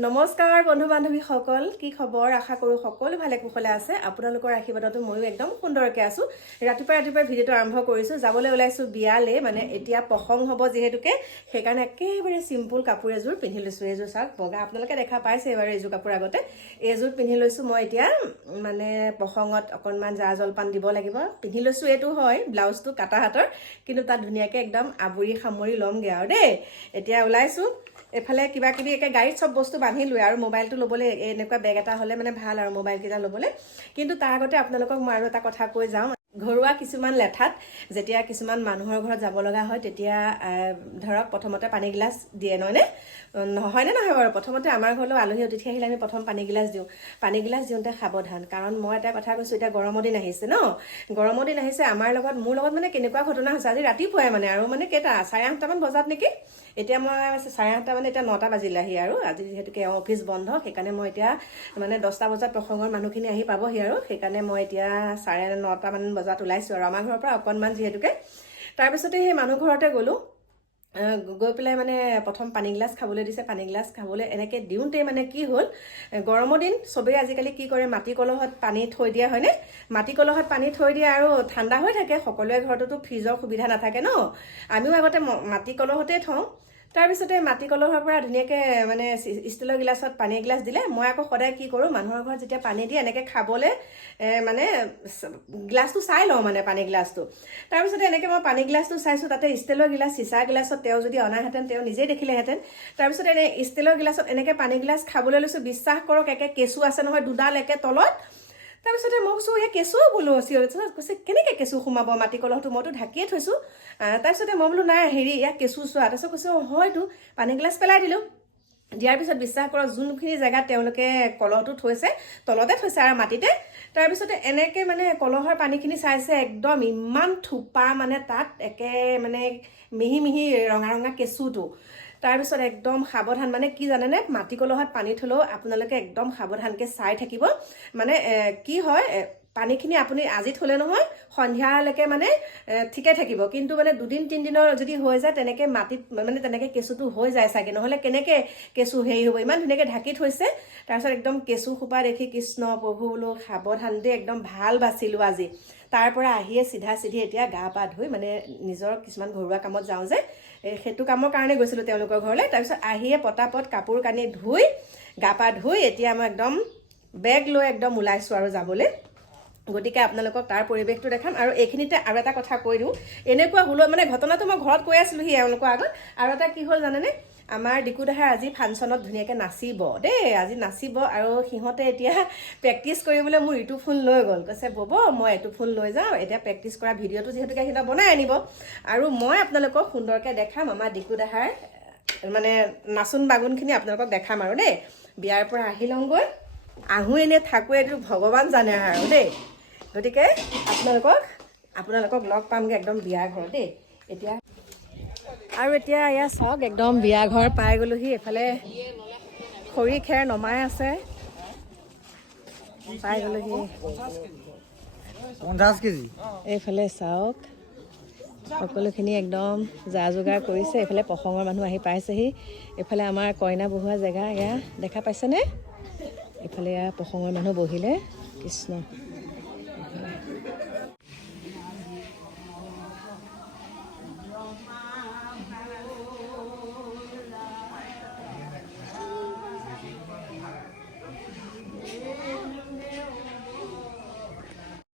নমস্কাৰ বন্ধু বান্ধৱীসকল কি খবৰ? আশা কৰোঁ সকলো ভালে কুশলে আছে। আপোনালোকৰ আশীৰ্বাদতো ময়ো একদম সুন্দৰকৈ আছোঁ। ৰাতিপুৱা ৰাতিপুৱা ভিডিঅ'টো আৰম্ভ কৰিছোঁ। যাবলৈ ওলাইছোঁ বিয়ালে। মানে এতিয়া প্ৰসং হ'ব যিহেতুকে। সেইকাৰণে একেবাৰে চিম্পুল কাপোৰ এযোৰ পিন্ধি লৈছোঁ। এইযোৰ চাওক বগা আপোনালোকে দেখা পাইছে বাৰু এইযোৰ কাপোৰ আগতে। এইযোৰ পিন্ধি লৈছোঁ মই এতিয়া। মানে প্ৰসংগত অকণমান জা জলপান দিব লাগিব। পিন্ধি লৈছোঁ এইটো হয় ব্লাউজটো কাটা হাতৰ। কিন্তু তাত ধুনীয়াকৈ একদম আৱৰি সামৰি ল'মগৈ আৰু দেই। এতিয়া ওলাইছোঁ। এইফালে কিবা কিবি একে গাড়ীত চব বস্তু বান্ধিলোৱে আৰু মোবাইলটো ল'বলৈ এনেকুৱা বেগ এটা হ'লে মানে ভাল আৰু মোবাইলকেইটা ল'বলৈ। কিন্তু তাৰ আগতে আপোনালোকক মই আৰু এটা কথা কৈ যাওঁ। ঘৰুৱা কিছুমান লেঠাত যেতিয়া কিছুমান মানুহৰ ঘৰত যাব লগা হয় তেতিয়া ধৰক প্ৰথমতে পানী গিলাচ দিয়ে নহয়নে নহয়নে নহয় বাৰু? প্ৰথমতে আমাৰ ঘৰলৈ আলহী অতিথি আহিলে আমি প্ৰথম পানী গিলাচ দিওঁ। পানী গিলাচ দিওঁতে সাৱধান কাৰণ মই এটা কথা কৈছোঁ এতিয়া গৰমৰ দিন আহিছে ন? গৰমৰ দিন আহিছে আমাৰ লগত মোৰ লগত মানে কেনেকুৱা ঘটনা হৈছে আজি ৰাতিপুৱাই মানে আৰু মানে কেইটা চাৰে আঠটামান বজাত নেকি? এতিয়া মই চাৰে আঠটা মানে এতিয়া নটা বাজিলেহি আৰু আজি যিহেতুকে অফিচ বন্ধ সেইকাৰণে মই এতিয়া মানে দহটা বজাত প্ৰসংগৰ মানুহখিনি আহি পাবহি আৰু সেইকাৰণে মই এতিয়া চাৰে নটামান বজাত ওলাইছোঁ আৰু আমাৰ ঘৰৰ পৰা অকণমান যিহেতুকে। তাৰপিছতে সেই মানুহ ঘৰতে গ'লোঁ। গৈ পেলাই মানে প্ৰথম পানী গিলাচ খাবলৈ দিছে পানী গিলাচ খাবলৈ এনেকৈ দিওঁতে মানে কি হ'ল গৰমৰ দিন চবেই আজিকালি কি কৰে মাটি কলহত পানী থৈ দিয়া হয়নে? মাটি কলহত পানী থৈ দিয়ে আৰু ঠাণ্ডা হৈ থাকে সকলোৰে ঘৰততো ফ্ৰিজৰ সুবিধা নাথাকে ন? আমিও আগতে মাটি কলহতেই থওঁ। তাৰপিছতে মাটি কলহৰ পৰা ধুনীয়াকৈ মানে ষ্টি- ষ্টিলৰ গিলাচত পানী এগিলাচ দিলে। মই আকৌ সদায় কি কৰোঁ মানুহৰ ঘৰত যেতিয়া পানী দিয়ে এনেকৈ খাবলৈ মানে গিলাচটো চাই লওঁ মানে পানী গিলাচটো। তাৰপিছতে এনেকৈ মই পানী গিলাচটো চাইছোঁ তাতে ষ্টিলৰ গিলাচ চিচা গিলাচত তেওঁ যদি অনাহেঁতেন তেওঁ নিজেই দেখিলেহেঁতেন। তাৰপিছতে এনে ষ্টিলৰ গিলাচত এনেকৈ পানী গিলাচ খাবলৈ লৈছোঁ। বিশ্বাস কৰক একে কেঁচু আছে নহয় দুডাল একে তলত। তাৰপিছতে মই কৈছোঁ এই কেঁচু বোলো চিঞৰিছে কৈছে কেনেকৈ কেঁচু সোমাব? মাটি কলহটো মইতো ঢাকিয়ে থৈছোঁ। তাৰপিছতে মই বোলো নাই হেৰি ইয়াক কেঁচু চোৱা। তাৰপিছত কৈছে অঁ হয়তো। পানী গিলাচ পেলাই দিলোঁ। দিয়াৰ পিছত বিশ্বাস কৰক যোনখিনি জেগাত তেওঁলোকে কলহটো থৈছে তলতে থৈছে আৰু মাটিতে তাৰপিছতে এনেকৈ মানে কলহৰ পানীখিনি চাইছে একদম ইমান থোপা মানে তাত একে মানে মিহি মিহি ৰঙা ৰঙা কেঁচুটো। তাৰপিছত একদম সাৱধান মানে কি জানেনে মাটি কলহত পানী থ'লেও আপোনালোকে একদম সাৱধানকৈ চাই থাকিব। মানে কি হয় পানীখিনি আপুনি আজি থ'লে নহয় সন্ধিয়ালৈকে মানে ঠিকে থাকিব। কিন্তু মানে দুদিন তিনিদিনৰ যদি হৈ যায় তেনেকৈ মাটিত মানে তেনেকৈ কেঁচুটো হৈ যায় চাগে। নহ'লে কেনেকৈ কেঁচু হেৰি হ'ব? ইমান ধুনীয়াকৈ ঢাকি থৈছে। তাৰপিছত একদম কেঁচু সোপা দেখি কৃষ্ণ প্ৰভু বোলো সাৱধান দেই একদম ভাল বাচিলোঁ আজি। তাৰ পৰা আহিয়ে চিধা চিধি এতিয়া গা পা ধুই মানে নিজৰ কিছুমান ঘৰুৱা কামত যাওঁ যে সেইটো কামৰ কাৰণে গৈছিলোঁ তেওঁলোকৰ ঘৰলৈ। তাৰপিছত আহিয়ে পটাপট কাপোৰ কানি ধুই গা পা ধুই এতিয়া মই একদম বেগ লৈ একদম ওলাইছোঁ আৰু যাবলৈ। গতিকে আপোনালোকক তাৰ পৰিৱেশটো দেখাম আৰু এইখিনিতে আৰু এটা কথা কৈ দিওঁ। এনেকুৱা হুল মানে ঘটনাটো মই ঘৰত কৈ আছিলোঁহি এওঁলোকৰ আগত। আৰু এটা কি হ'ল জানেনে? আমাৰ ডিকুদাহাৰ আজি ফাংচনত ধুনীয়াকৈ নাচিব দেই, আজি নাচিব আৰু সিহঁতে এতিয়া প্ৰেক্টিচ কৰিবলৈ মোৰ ইটো ফোন লৈ গ'ল। কৈছে, ব'ব, মই এইটো ফোন লৈ যাওঁ, এতিয়া প্ৰেক্টিচ কৰা ভিডিঅ'টো যিহেতুকে সিহঁতে বনাই আনিব। আৰু মই আপোনালোকক সুন্দৰকৈ দেখাম, আমাৰ ডিকুদাহাৰ মানে নাচোন বাগুনখিনি আপোনালোকক দেখাম আৰু দেই। বিয়াৰ পৰা আহি লওঁগৈ। আহোঁ এনেই থাকোঁ এইটো ভগৱান জানে আৰু দেই। গতিকে আপোনালোকক আপোনালোকক লগ পামগৈ একদম বিয়া ঘৰত দেই। এতিয়া আৰু এতিয়া এয়া চাওক একদম বিয়া ঘৰ পাই গ'লোহি এইফালে খৰি খেৰ নমাই আছে। পাই গ'লোহি। পঞ্চাছ কেজি? এইফালে চাওক সকলোখিনি একদম যা যোগাৰ কৰিছে। এইফালে প্ৰসংগৰ মানুহ আহি পাইছেহি। এইফালে আমাৰ কইনা বহোৱা জেগা এয়া দেখা পাইছেনে? এইফালে এয়া প্ৰসংগৰ মানুহ বহিলে। কৃষ্ণ।